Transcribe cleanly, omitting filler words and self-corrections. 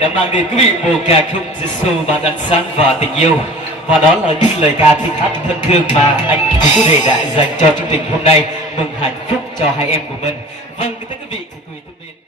đã mang đến quý vị một ca khúc Giêsu mang ánh sáng và tình yêu, và đó là những lời ca tiếng hát thân thương mà anh quý vị đã dành cho chương trình hôm nay, mừng hạnh phúc cho hai em của mình. Vâng, kính thưa quý vị, quý vị thân mến.